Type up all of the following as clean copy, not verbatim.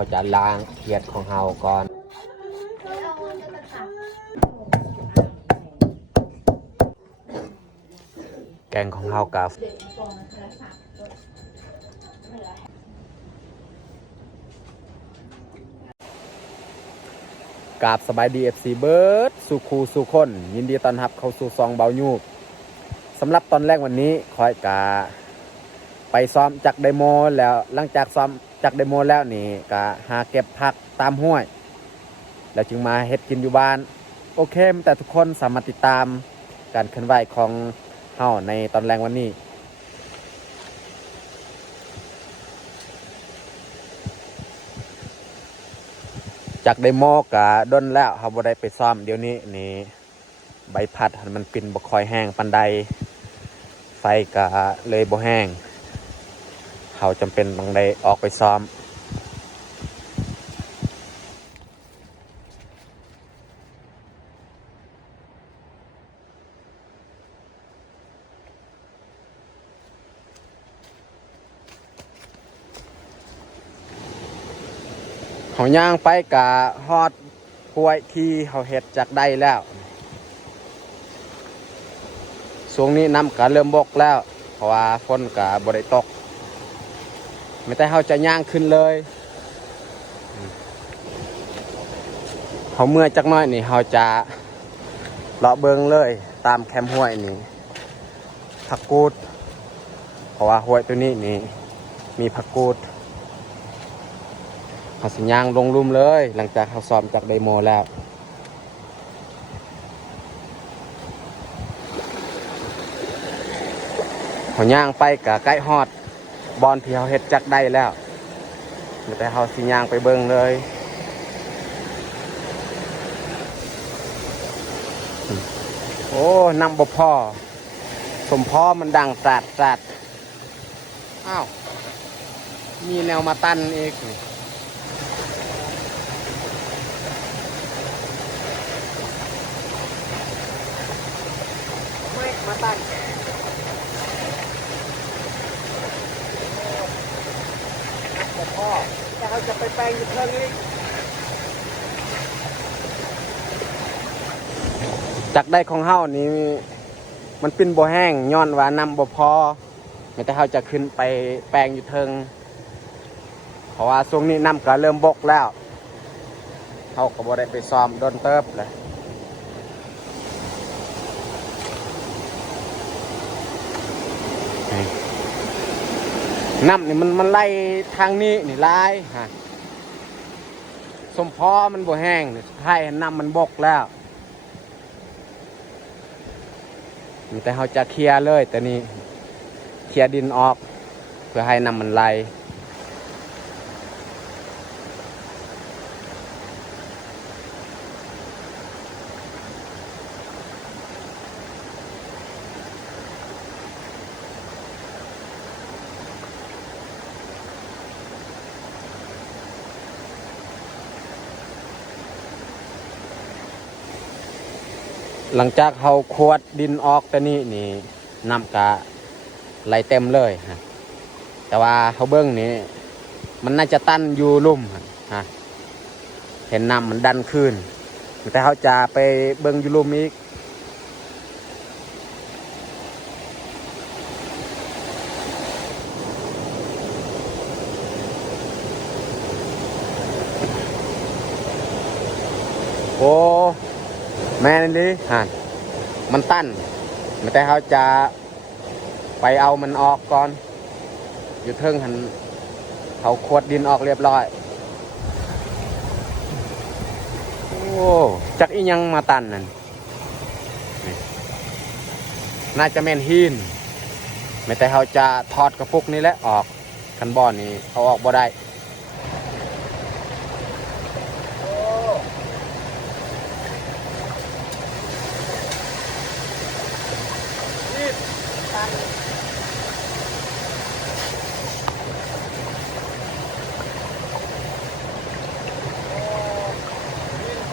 เขาจะล้างเขียดของเราก่อนแกงของเรากับกราบสบายดี FC เบิร์ดสุขูสุคนยินดีต้อนรับเข้าสู่ซองเบายูบสำหรับตอนแรกวันนี้คอยกาไปซ้อมจากไดโมแล้วหลังจากซ้อมจากไดโมแล้วนี่กะหาเก็บผักตามห้วยแล้วจึงมาเฮ็ดกินอยู่บ้านโอเคแต่ทุกคนสามารถติดตามการเคลื่อนไหวของเฮาในตอนแรกวันนี้จากไดโมกะด้นแล้วเขาบ่ได้ไปซ้อมเดี๋ยวนี้นี่ใบพัดมันปิ่นบ่ค่อยแห้งปานใดไฟกะเลยบ่แห้งเขาจำเป็นต้องได้ออกไปซ้อมเขาย่างไปกะฮอดห้วยที่เขาเฮ็ดจากได้แล้วช่วงนี้น้ำกะเริ่มบกแล้วเพราะว่าฝนกะบ่ได้ตกไม่แต่เขาจะย่างขึ้นเลยเขาเมื่อจักน้อยนี่เขาจะเลาะเบิงเลยตามแคมห้วยนี่ผักกูดเพราะว่าห้วยตัวนี้นี่มีผักกูดเขาสิย่างลงลุ่มเลยหลังจากเขาซ้อมจากไดโมแล้วเขาย่างไปกะใกล้ฮอดบอลที่เขาเฮ็ดจักได้แล้วแต่เขาสิย่างไปเบิ่งเลยโอ้นำบ่พ่อสมพ่อมันดังตราดอ้าวมีแนวมาตันอีกไม่มาตันพ่อแต่เขาจะไปแปลงอยู่เพิ่งนี้จากได้ของเฮานี่มันเป็นบ่แห้งย้อนว่านำบ่พอแต่เขาจะขึ้นไปแปลงอยู่เทิงเพราะว่าช่วงนี้น้ำก็เริ่มบกแล้วเขาก็บ่ได้ไปซ้อมโดนเติบเลยน้ำนี่มันไล่ทางนี้นี่ไล่ฮะสมพอมันบ่แห้งสุดท้ายน้ำมันบกแล้วแต่เขาจะเคลียร์เลยแต่นี่เคลียร์ดินออกเพื่อให้น้ำมันไหลหลังจากเขาขวดดินออกแต่นี่น้ำกะไหลเต็มเลยฮะแต่ว่าเขาเบิ้งนี่มันน่าจะตันอยู่ลุ่มฮะเห็นน้ำมันดันขึ้นแต่เขาจะไปเบิ้งอยู่ลุ่มอีกโอ้แม่นี่ดิฮะมันตันแต่เขาจะไปเอามันออกก่อนอยู่เทิงหันเขาขวดดินออกเรียบร้อยโอ้จักอียังมาตันนั่นน่าจะแม่นหินแต่เขาจะถอดกระปุกนี้แหละออกคันบอนนี่เอาออกบ่ได้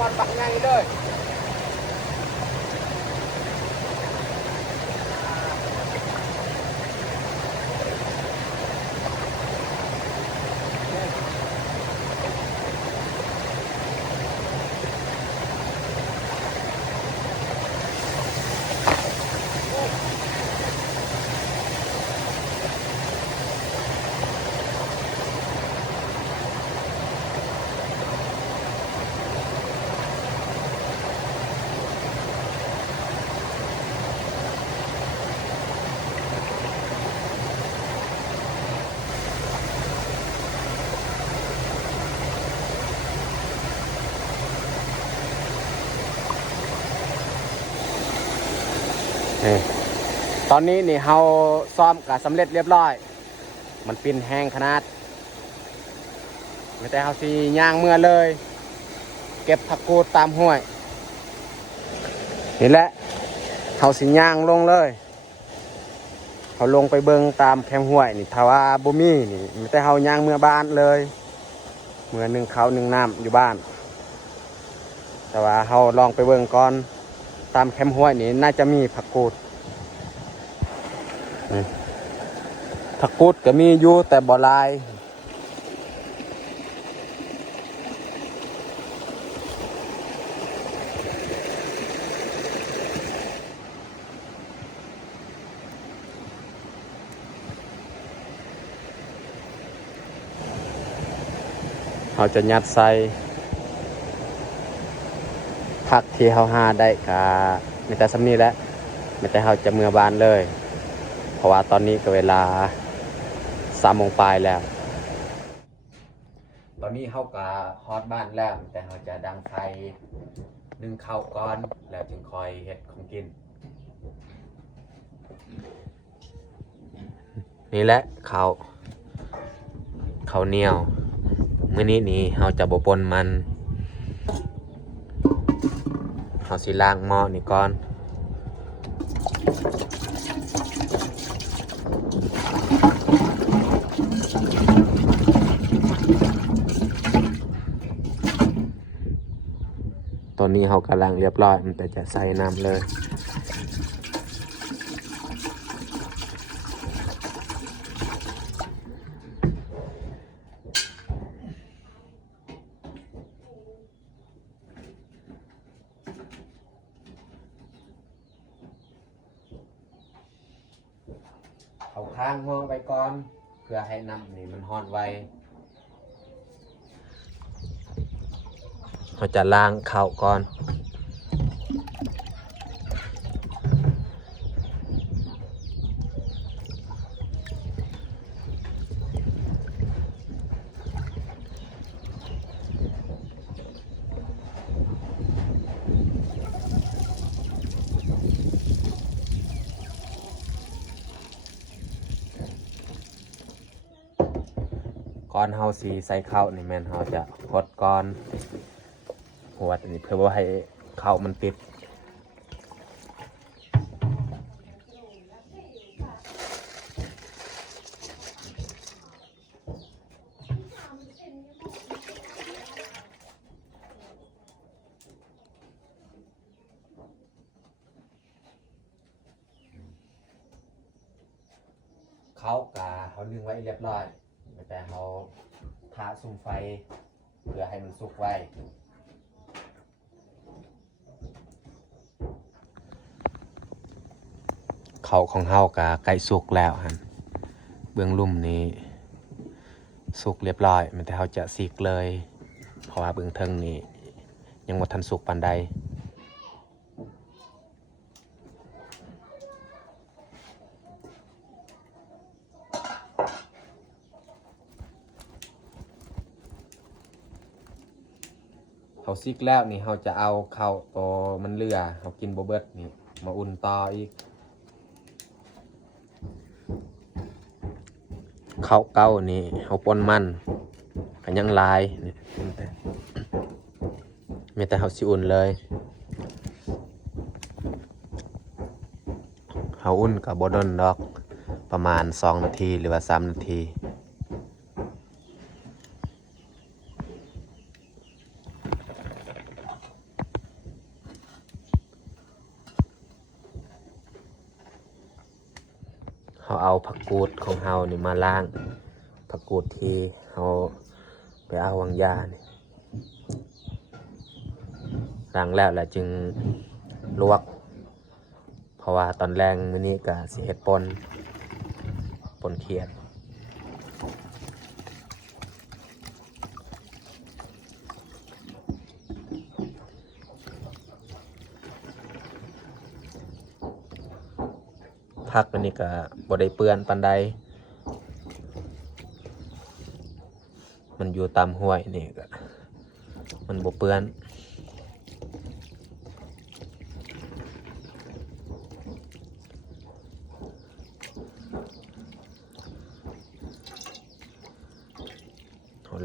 ควันบักไงเลย นี่ตอนนี้นี่เฮาซ้อมกับสำเร็จเรียบร้อยมันปิ่นแห้งขนาดไม่แต่เฮาสิย่างเมื่อเลย เก็บผักกูดตามห้วยนี่แหละเฮาสิย่างลงเลยเฮาลงไปเบิ่งตามแคมห้วยนี่ถ้าว่าบ่มีนี่ไม่แต่เฮาย่างเมื่อบ้านเลยเมื่อ1ข้าว1น้ำอยู่บ้านแต่ว่าเฮาลองไปเบิ่งก่อนตามแคมห้วยนี่น่าจะมีผักกูดผักกูดก็มีอยู่แต่บ่หลายเราจะยัดใส่ผักที่เราหาได้ก็ไม่แต่สำนี้แหละไม่แต่เราจะเมื่อบานเลยเพราะว่าตอนนี้ก็เวลา3 โมงปลายแล้วตอนนี้เขาก็ฮอดบ้านแล้วแต่เราจะดังไฟนึ่งข้าวก่อนแล้วจึงคอยเฮ็ดของกินนี่แหละข้าวเหนียวมื้อนี้นี่เราจะบ่ป่นมันเราสิล้างหม้อนี่ก่อนตอนนี้เรากำลังเรียบร้อยแต่จะใส่น้ำเลยเอาข้างห้องไปก่อนเพื่อให้น้ำนี่มันฮ้อนไวเราจะล้างข้าวก่อนก่อนเฮาสีใส่ข้าวนี่แม่นเฮาจะหดก่อนหวดอันนี้เพื่อว่าให้ข้าวมันติดเขานึ่งไว้เรียบร้อยแต่เขาทาซุ่มไฟเพื่อให้มันสุกไว้เขาของเฮากะใกล้สุกแล้วฮะเบื้องลุ่มนี้สุกเรียบร้อยแต่เขาจะสีกเลยเพราะว่าเบื้องเทิงนี้ยังบ่ทันสุกปานใดเขาซิกแล้วนี่เขาจะเอาข้าวตัวมันเหลือเขากินบ่เบิดนี่มาอุ่นต่ออีกข้าวเก้านี่เขาป่นมันกันยังลายนี่มีแต่เขาสิอุ่นเลยเขาอุ่นกับบ่ดนดอกประมาณ2 นาทีหรือว่า3 นาทีเขาเอาผักกูดของเฮานี่มาล้างผักกูดที่เฮาไปเอาวางยานี่ล้างแล้วจึงลวกเพราะว่าตอนแรกมื้อนี้ก็สิเฮ็ดปนเขียดผักอันนี้ก็บ่ได้เปื้อนปานใดมันอยู่ตามห้วยนี่ก็มันบ่เปื้อน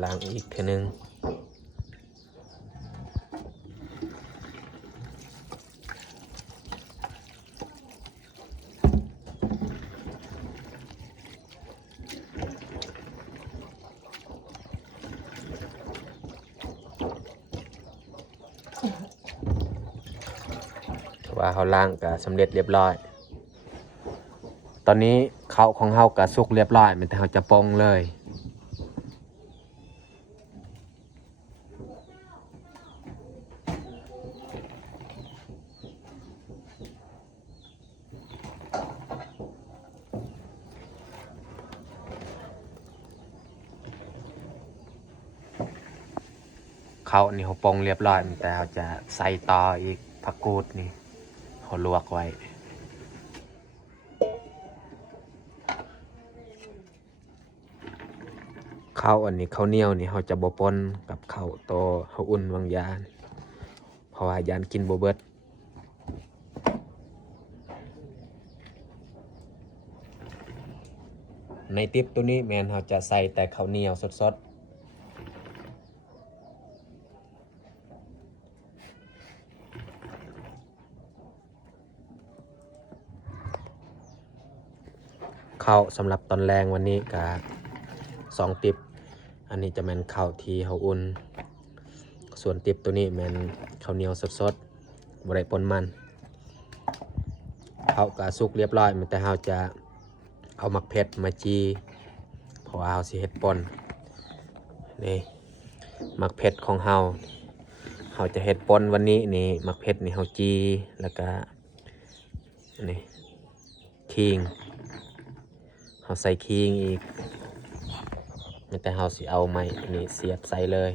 ล้างอีกเทีนึงว่าเขาล้างก็สำเร็จเรียบร้อยตอนนี้ข้าวของเฮาก็สุกเรียบร้อยมันแต่เฮาจะปรุงเลยข้าวนี่เขาปรุงเรียบร้อยมันแต่เฮาจะใส่ต่ออีกผักกูดนี่เขาลวกไว้ข้าวอันนี้ข้าวเหนียวนี่เขาจะบ่ปนกับข้าวโตเขาอุ่นวางยาเพราะว่ายานกินบ่เบิดในติ๊บตัวนี้แมนเขาจะใส่แต่ข้าวเหนียวสดๆข้าวสำหรับตอนแรงวันนี้ก็2 ติ๊บอันนี้จะแมนข้าวที่เขาอุ่นส่วนติ๊บตัวนี้แมนข้าวเหนียวสดๆบ่ได้ปนมันข้าวกะสุกเรียบร้อยมันแต่เราจะเอามักเพชรมาจีเพราะว่าเราสิเฮ็ดปนนี่มักเพชรของเราจะเฮ็ดปนวันนี้นี่มักเพชรนี่เราจีแล้วก็นี่ขิงเราใส่ขิงอีกแต่เราสิเอาไม้นี่เสียบใส่เลย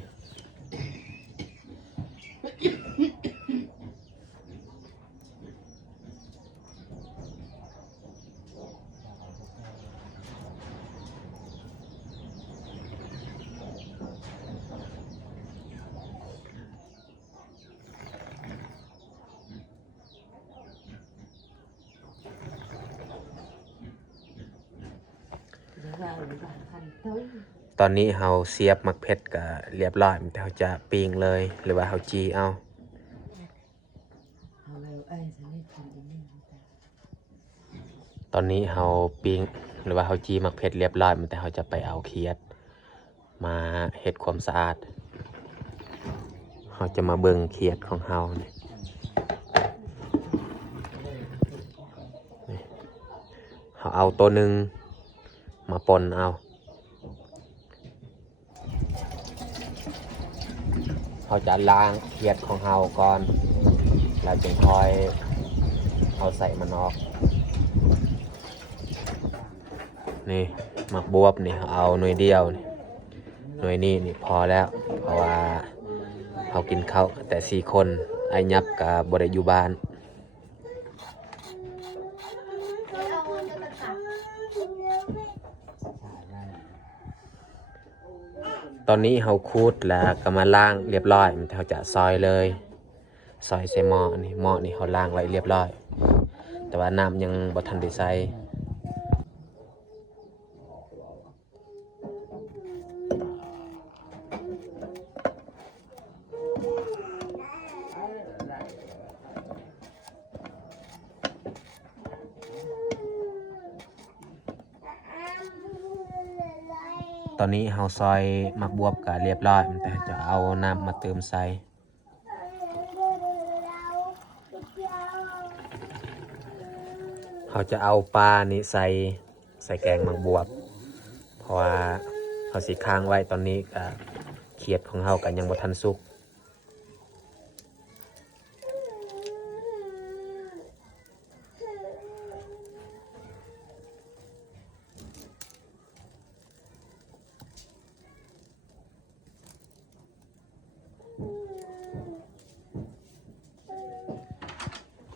ตอนนี้เราเสียบมักเพชรก็เรียบร้อยมันเราจะปิ้งเลยหรือว่าเราจีเอาตอนนี้เราปิ้งหรือว่าเราจีมักเพชรเรียบร้อยมันแต่เราจะไปเอาเขียดมาเฮ็ดความสะอาดเราจะมาเบิ่งเขียดของเราเนี่ยเราเอาตัวหนึ่งมาปนเอาเขาจะล้างเขียดของเราก่อนแล้วจึงค่อยเอาใส่มันออกนี่หมักบวบนี่เอาหน่วยเดียวหน่วยนี้นี่พอแล้วเพราะว่าเขากินข้าวแต่4 คนไอ้ยับกับบริยูบานตอนนี้เขาคูดแล้วก็มาล้างเรียบร้อยมันเขาจะซอยเลยซอยใส่หม้อนี่หม้อนี่เขาล้างไว้เรียบร้อยแต่ว่าน้ำยังบ่ทันได้ใส่ตอนนี้เฮาซอยมักบวบก็เรียบร้อยแต่จะเอาน้ำมาเติมใส่เขาจะเอาปลานี่ใส่แกงมักบวบเพราะว่าเขาสิค้างไว้ตอนนี้ก็เขียดของเฮากันยังบ่ทันสุก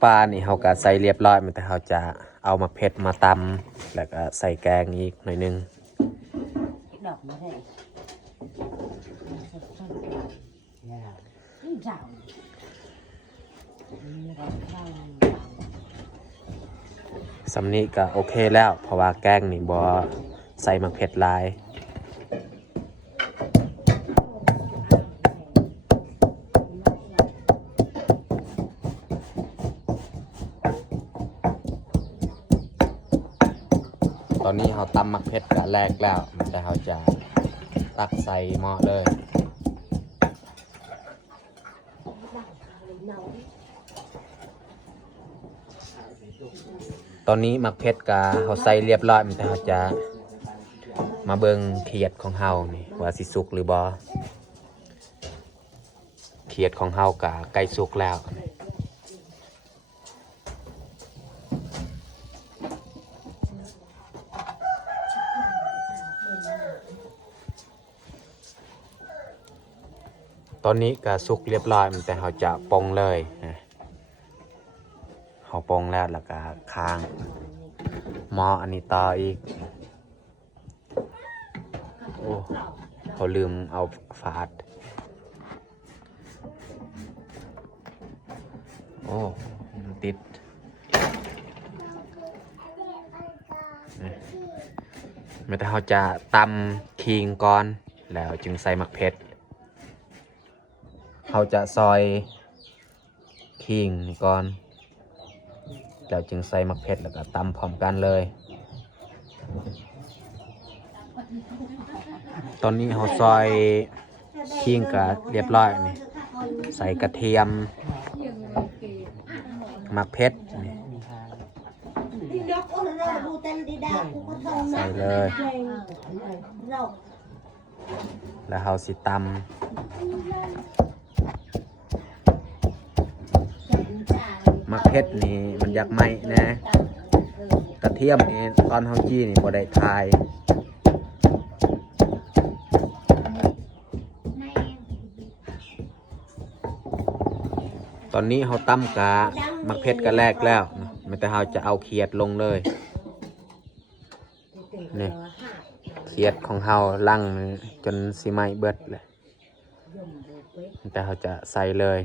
ปลานี่เขาก็ใส่เรียบร้อยมันแต่เขาจะเอามาเผ็ดมาตำแล้วก็ใส่แกงอีกหน่อยนึงสำนี้ก็โอเคแล้วเพราะว่าแกงนี่บ่ใส่มาเผ็ดลาย อนนี้เราตำมักเพชรกะแรกแล้วแต่เราจะตักใส่หม้อเลยตอนนี้มักเพชรกะเขาใส่เรียบร้อยแต่เราจะมาเบิ่งเขียดของเฮานี่ว่าสิสุกหรือบ่เขียดของเฮากะใกล้สุกแล้วตอนนี้ก็สุกเรียบร้อยแต่เราจะปรุงเลยเขาปรุงแล้วก็ค้างหม้ออันนี้ต่ออีกโอ้เขาลืมเอาฝาดโอ้ติดไม่แต่เขาจะตำคิงก่อนแล้วจึงใส่มักเพชรเขาจะซอยคิงก่อนแล้วจึงใส่มักเพชรแล้วก็ตำพร้อมกันเลยตอนนี้เขาซอยคิงก็เรียบร้อยนี่ใส่กระเทียมมักเพชรนี่ใส่เลยแล้วเขาสิตำมักเพชรนี่มันอยากไหมนะกระเทียมนี่ตอนเขาจี้นี่บ่ได้ทายตอนนี้เขาตั้มกะมักเพชรกะแรกแล้วไม่แต่เขาจะเอาเขียดลงเลยนี่เขียดของเขาลั่งจนสีไม้เบิดเลยแต่เขาจะใส่เลย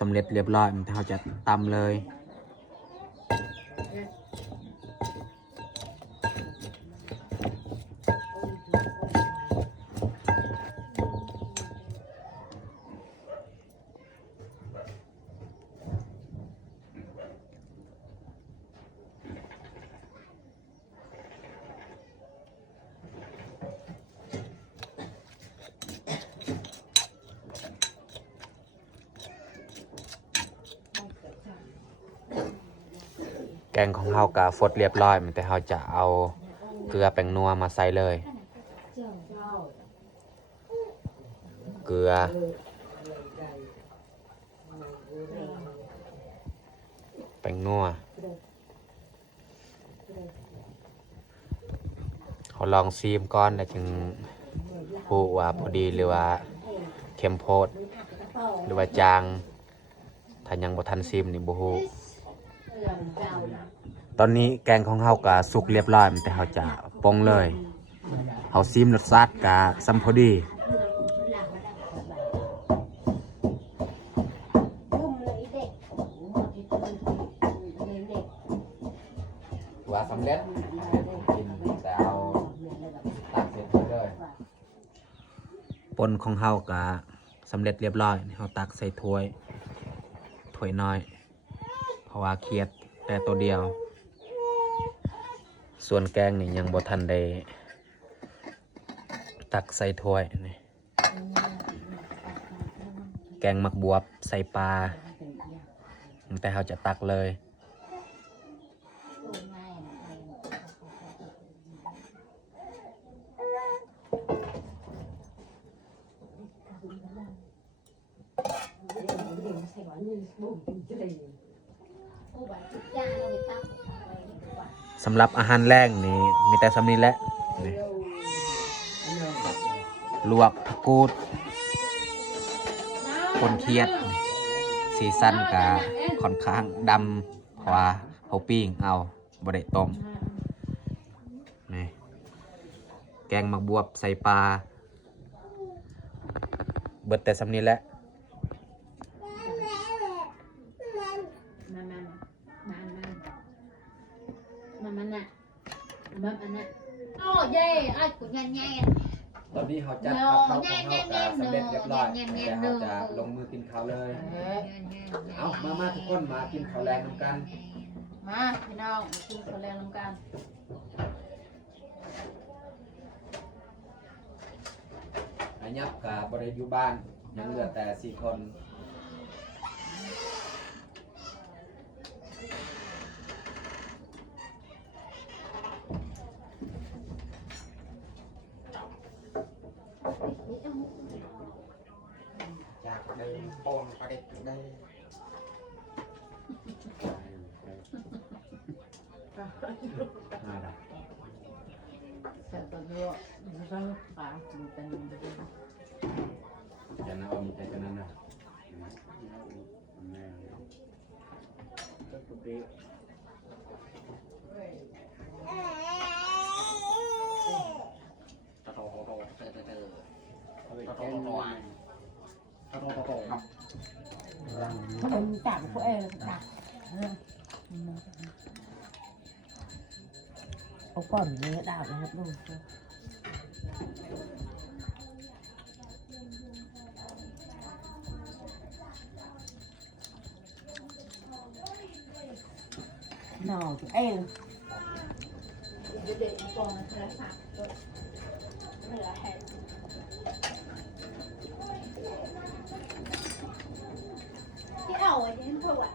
สำเร็จเรียบร้อยแต่เขาจะตำเลยแกงของเรากะฟดเรียบร้อยแต่เราจะเอาเกลือแป้งนัวมาใส่เลยเกลือแป้งนัวเขาลองซีมก้อนแล้วจึงพูดว่าพอดีหรือว่าเค็มโพดหรือว่าจางถ้ายังบ่ทันซีมนี่บ่ฮู้ตอนนี้แกงของเฮากะสุกเรียบร้อยแต่เฮาจะปรุงเลยเฮาซีมรสชาติกะซ้ำพอดีว่าสำเร็จกินแต่เอาตักเสร็จเลยปนของเฮากะสำเร็จเรียบร้อยเฮาตักใส่ถ้วยน้อยเพราะว่าเคียดแต่ตัวเดียวส่วนแกงนี่ยังบ่ทันได้ตักใส่ถ้วยนี่แกงมักบวบใส่ปลาแต่เราจะตักเลยสำหรับอาหารแรกนี่มีแต่สำนี้แหละลวกผักกูดคนเคียดสีสันกะค่อนข้างดำเพราะว่าเขาปิ้งเอาบ่ได้ต้มนี่แกงมักบวบใส่ปลาเบิดแต่สำนี้แหละม แบบอันนั้นโอ้เย่ไอ้กูแง่ ตอนนี้เขาจัดข้าวของเขาสำเร็จเรียบร้อยแต่เขาจะลงมือกินข้าวเลย เอามาทุกคนมากินข้าวแรงนำกัน มาพี่น้องมากินข้าวแรงน้ำกัน อายับกับบริอยู่บ้านยังเหลือแต่4 คนจากเดิมปนไปได้ แต่ตอนนี้ก็ปลากินเป็นไปได้ จะน่าเอามีใจกันนั่นนะก็ตุกปีตะโตโตเตอตะโตครับ มันจับพวกเองจับเอาก่อนเนื้อดาวนะครับลูกหน่อเองเด็กๆก่อนนะค่ะไม่ละแหกที่เอาไว้ที่พวกอ่ะ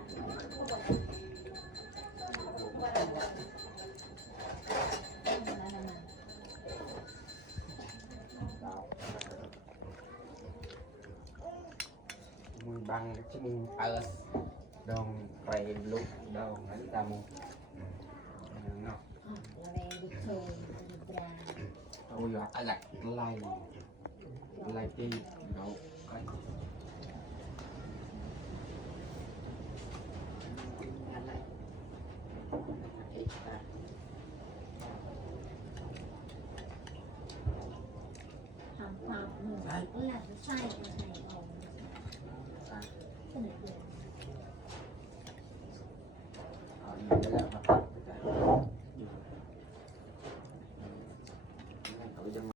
มือบังชิมือดองไปลุกดองนั่นตามูเนาะเอาอยู่อะไรไล่ตีเราก็ทำความหนึ่งหลังไส้ใส่ออกสนิทเลย เอาอยู่แล้วครับ